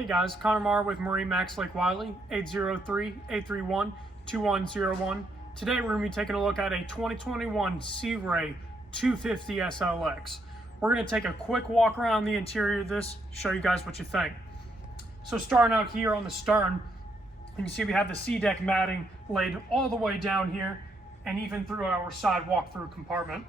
Hey guys, Connor Marr with MarineMax Lake Wylie, 803-831-2101. Today we're going to be taking a look at a 2021 Sea Ray 250 SLX. We're going to take a quick walk around the interior of this, show you guys what you think. So starting out here on the stern, you can see we have the sea deck matting laid all the way down here and even through our side walk-through compartment.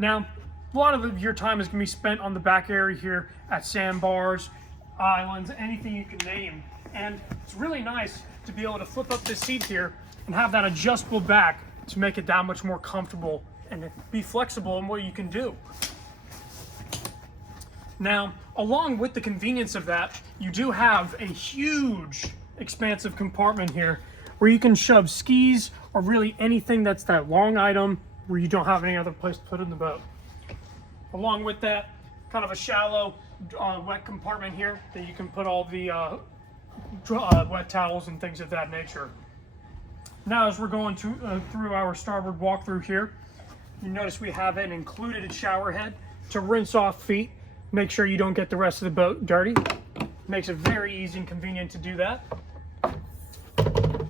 Now, a lot of your time is going to be spent on the back area here at sandbars, islands, anything you can name. And it's really nice to be able to flip up this seat here and have that adjustable back to make it that much more comfortable and be flexible in what you can do. Now, along with the convenience of that, you do have a huge expansive compartment here where you can shove skis or really anything that's that long item where you don't have any other place to put in the boat. Along with that, kind of a shallow wet compartment here that you can put all the wet towels and things of that nature. Now, as we're going through our starboard walkthrough here, you notice we have an included shower head to rinse off feet. Make sure you don't get the rest of the boat dirty. Makes it very easy and convenient to do that.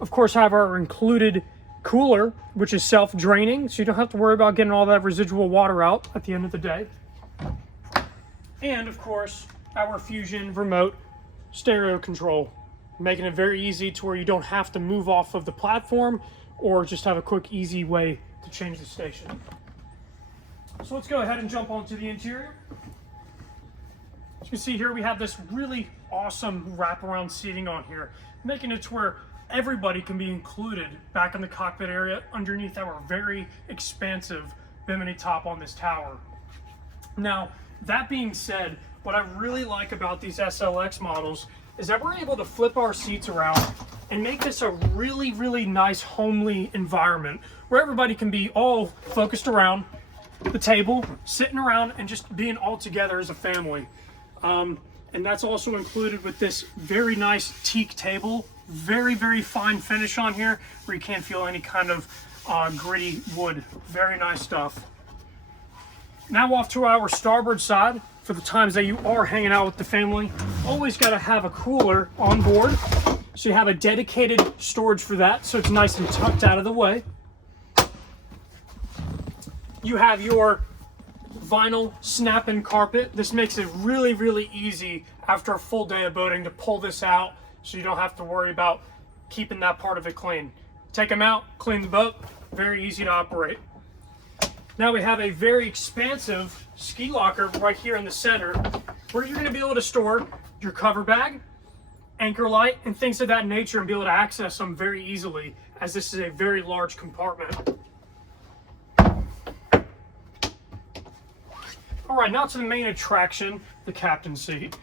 Of course, have our included cooler, which is self-draining, so you don't have to worry about getting all that residual water out at the end of the day. And of course, our Fusion remote stereo control, making it very easy to where you don't have to move off of the platform or just have a quick, easy way to change the station. So let's go ahead and jump onto the interior. As you can see here, we have this really awesome wraparound seating on here, making it to where everybody can be included back in the cockpit area underneath our very expansive bimini top on this tower. Now, that being said, what I really like about these SLX models is that we're able to flip our seats around and make this a really, really nice homely environment where everybody can be all focused around the table, sitting around and just being all together as a family. And that's also included with this very nice teak table, very, very fine finish on here where you can't feel any kind of gritty wood. Very nice stuff. Now off to our starboard side, for the times that you are hanging out with the family, always got to have a cooler on board. So you have a dedicated storage for that, so it's nice and tucked out of the way. You have your vinyl snap-in carpet. This makes it really, really easy after a full day of boating to pull this out so you don't have to worry about keeping that part of it clean. Take them out, clean the boat, very easy to operate. Now we have a very expansive ski locker right here in the center where you're going to be able to store your cover bag, anchor light, and things of that nature and be able to access them very easily as this is a very large compartment. All right, now to the main attraction, the captain's seat.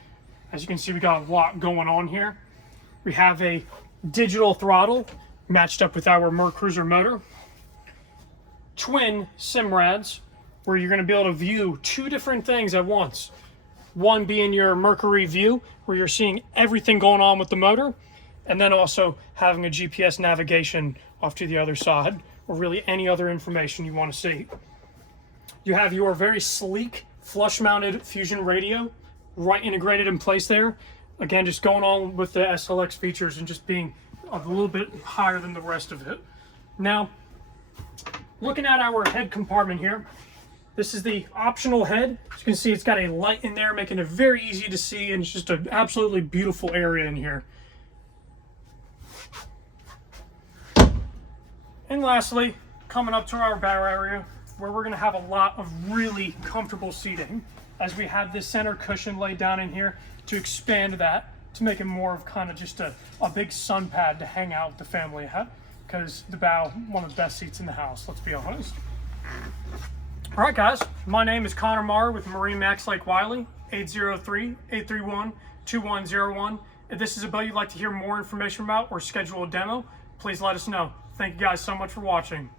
As you can see, we got a lot going on here. We have a digital throttle matched up with our MerCruiser motor. Twin SIMRADs, where you're going to be able to view two different things at once. One being your Mercury view, where you're seeing everything going on with the motor, and then also having a GPS navigation off to the other side, or really any other information you want to see. You have your very sleek, flush-mounted Fusion radio, right integrated in place there. Again, just going on with the SLX features and just being a little bit higher than the rest of it. Now, looking at our head compartment here, this is the optional head. As you can see, it's got a light in there, making it very easy to see, and it's just an absolutely beautiful area in here. And lastly, coming up to our bow area, where we're going to have a lot of really comfortable seating, as we have this center cushion laid down in here to expand that, to make it more of kind of just a big sun pad to hang out with the family at. Because the bow, one of the best seats in the house, let's be honest. All right, guys, my name is Connor Marr with MarineMax Lake Wylie, 803-831-2101. If this is a boat you'd like to hear more information about or schedule a demo, please let us know. Thank you guys so much for watching.